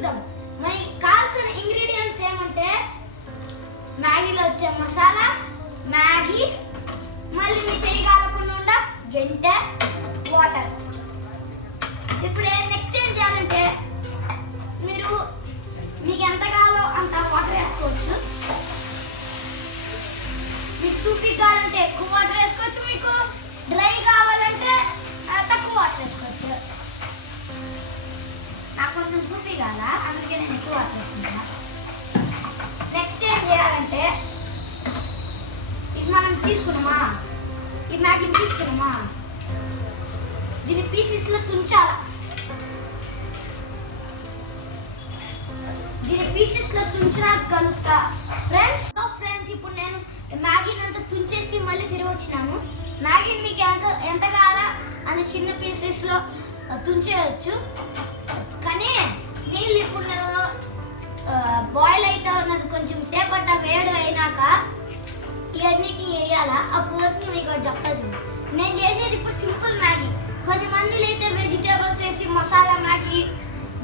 చూద్దాం. మరి కావాల్సిన ఇంగ్రీడియంట్స్ ఏమంటే మ్యాగీలో వచ్చే మసాలా, మ్యాగీ, మళ్ళీ మీ చేయి కాలకుండా గంటె, వాటర్. ఇప్పుడు నెక్స్ట్ ఏం చేయాలంటే మీకు ఎంత కావాలో అంత వాటర్ వేసుకోవచ్చు. మీకు సూపీ కావాలంటే ఎక్కువ వాటర్ వేసుకోవచ్చు, మీకు డ్రై కావాలంటే తక్కువ వాటర్ వేసుకోవచ్చు. నాకు కొంచెం సూపీ కావాలా, అందుకే నేను ఎక్కువ వాటర్ వేసుకుంటా. నెక్స్ట్ ఏం చేయాలంటే ఇది మనం తీసుకున్నామా, ఈ మ్యాగీని తీసుకున్నామా, దీన్ని పీసెస్లో తుంచాలా. దీన్ని పీసెస్లో తుంచినాక కలుస్తా ఫ్రెండ్స్. ఇప్పుడు నేను మ్యాగీని అంతా తుంచేసి మళ్ళీ తిరిగి వచ్చినాను. మ్యాగీని మీకు ఎంత కావాలా అని చిన్న పీసెస్లో తుంచేయచ్చు. కానీ నీళ్ళు ఇప్పుడు బాయిల్ అవుతా ఉన్నది, కొంచెం సేపట్ట వేడి అయినాక ఇవన్నిటిని వేయాలా. అప్పుడు మీకు చెప్తా చూడు. నేను చేసేది ఇప్పుడు సింపుల్ మ్యాగీ. కొంతమందిలో అయితే వెజిటేబుల్స్ వేసి మసాలా మ్యాగీ,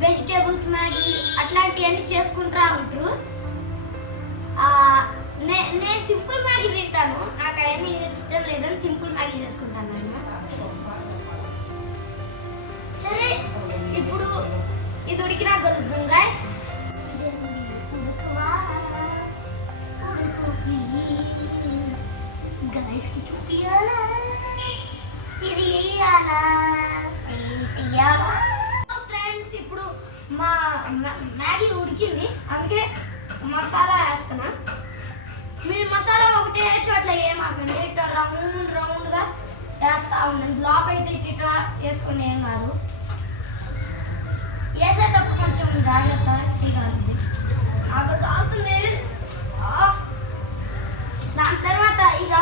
వెజిటేబుల్స్ మ్యాగీ అట్లాంటివన్నీ చేసుకుంటా ఉంటారు. నేను సింపుల్ మ్యాగీ తింటాను, నాకు అవన్నీ ఇష్టం లేదని సింపుల్ మ్యాగీ చేసుకుంటాను నేను. సరే, ఇప్పుడు ఇది ఉడికినా కలుద్దాం గైస్. గైస్కి చూపియాలా, ఇది వేయాలా, ఫ్రెండ్స్. ఇప్పుడు మా మ్యాగీ ఉడికింది, అందుకే మసాలా వేస్తున్నా. మీరు మసాలా ఒకటే చోట్ల ఏమాకండి, ఇట్లా రౌండ్గా వేస్తా ఉండండి. బ్లాక్ అయితే ఇట్లా వేసుకుని ఏం కాదు. వేసేటప్పుడు కొంచెం జాగ్రత్త చేయగలుగుతుంది. అక్కడ కాలుతుంది. దాని తర్వాత ఇక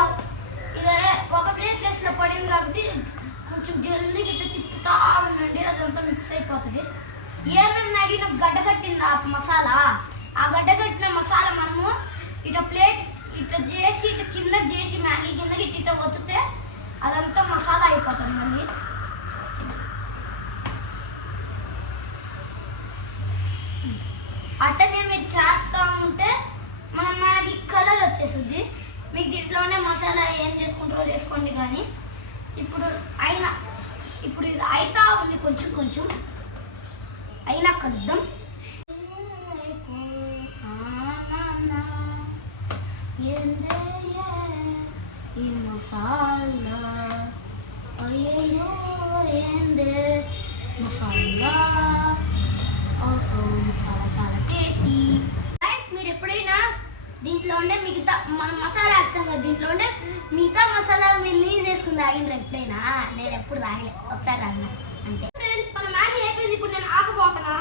ఒకటే ప్లేస్లో పడింది కాబట్టి కొంచెం జల్దీ ఇట్లా తిప్పుతా ఉండండి, అదంతా మిక్స్ అయిపోతుంది. ఏమేమి మ్యాగీ నాకు గడ్డగట్టింది ఆ మసాలా, ఆ గడ్డగట్టిన మసాలా మనము ఇట్లా ప్లేట్ ఇట్లా చేసి ఇట్లా కింద చేసి మ్యాగీ కిందకి ఇట్లా ఒత్తితే అదంతా మసాలా అయిపోతుంది. మళ్ళీ అట్టనే మీరు చేస్తూ ఉంటే మన మ్యాగీ కలర్ వచ్చేస్తుంది. మీకు దీంట్లోనే మసాలా ఏం చేసుకుంటారో చేసుకోండి. కానీ ఇప్పుడు ఇది అయితా ఉంది, కొంచెం కొంచెం అయినా కలుద్దాం. ఈ మసాలా అయ్యో ఏందే మసాలా, మసాలా చాలా టేస్టీ. మీరు ఎప్పుడైనా దీంట్లో ఉండే మనం మసాలా వేస్తాం కదా, దీంట్లో ఉండే మిగతా మసాలా మీరు లీజ్ వేసుకుని తాగిండ్రు ఎప్పుడైనా? నేను ఎప్పుడు తాగలే, ఒకసారి తాగినా అంటే. ఫ్రెండ్స్, మన మ్యాగీ అయిపోయింది. ఇప్పుడు నేను ఆకపోతున్నా.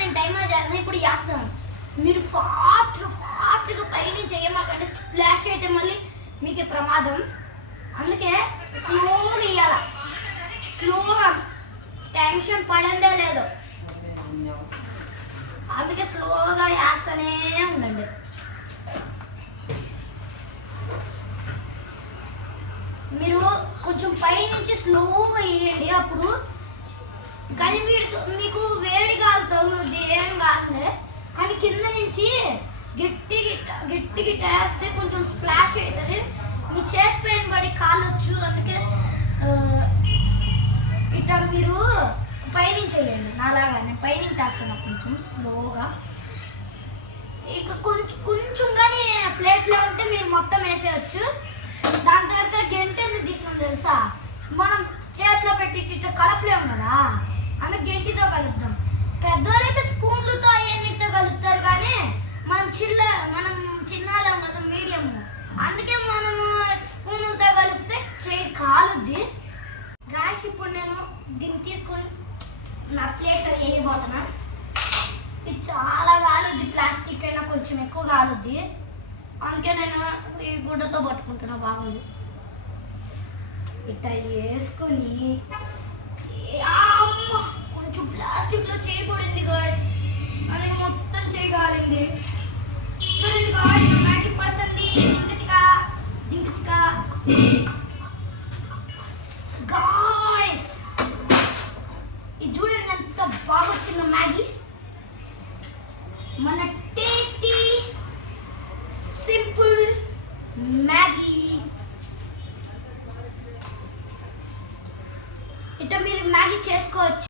నేను టైమర్ చేస్తాను, ఇప్పుడు చేస్తాను. మీరు ఫాస్ట్గా పైనుంచి చేయమాకండి, స్ప్లాష్ అయితే మళ్ళీ మీకు ప్రమాదం. అందుకే స్లోగా వేయాల, స్లోగా, టెన్షన్ పడిందే లేదు. అందుకే స్లోగా వేస్తూనే ఉండండి. మీరు కొంచెం పైనుంచి స్లోగా వేయండి, అప్పుడు కానీ మీకు వేడి కాదు తగులుద్ది, ఏం కాదులే. కానీ కింద నుంచి గట్టిగా వేస్తే కొంచెం ఫ్లాష్ అవుతుంది, మీ చేతి పైన పడి కాలొచ్చు. అందుకే ఇట్లా మీరు పైనుంచి వేయండి. నాలాగా నేను పైనుంచి వేస్తాను కొంచెం స్లోగా. ఇక కొంచెం కానీ ప్లేట్లో ఉంటే మీరు మొత్తం వేసేయచ్చు. దాని తర్వాత గంట ఎందుకు తీసినాం తెలుసా? మనం చేతిలో పెట్టి ఇట్లా కలపలేము కదా, అందుకే గంటితో కలుపుతాం. పెద్దవాళ్ళైతే స్పూన్లతో అన్నిటితో కలుపుతారు, కానీ మనం చిన్నాలం కదా, మీడియం. అందుకే మనము స్పూన్లతో కలిపితే చేయి కాలుద్ది. గాయస్, ఇప్పుడు నేను దీన్ని తీసుకొని నా ప్లేట్లో వేయబోతున్నా. ఇది చాలా కాలుద్ది, ప్లాస్టిక్ అయినా కొంచెం ఎక్కువ కాలుద్ది. అందుకే నేను ఈ గుడ్డతో పట్టుకుంటున్నా. బాగుంది. ఇట్లా వేసుకొని కొంచెం ప్లాస్టిక్లో చేయబడింది గాయస్, అందుకే మొత్తం చేయగలిగింది. చూడండి గాయస్, మ్యాగీ పడుతుంది. జింక చిక మ్యాగీ, మన టేస్టీ సింపుల్ మ్యాగీ. ఇట్లా మీరు మ్యాగీ చేసుకోవచ్చు.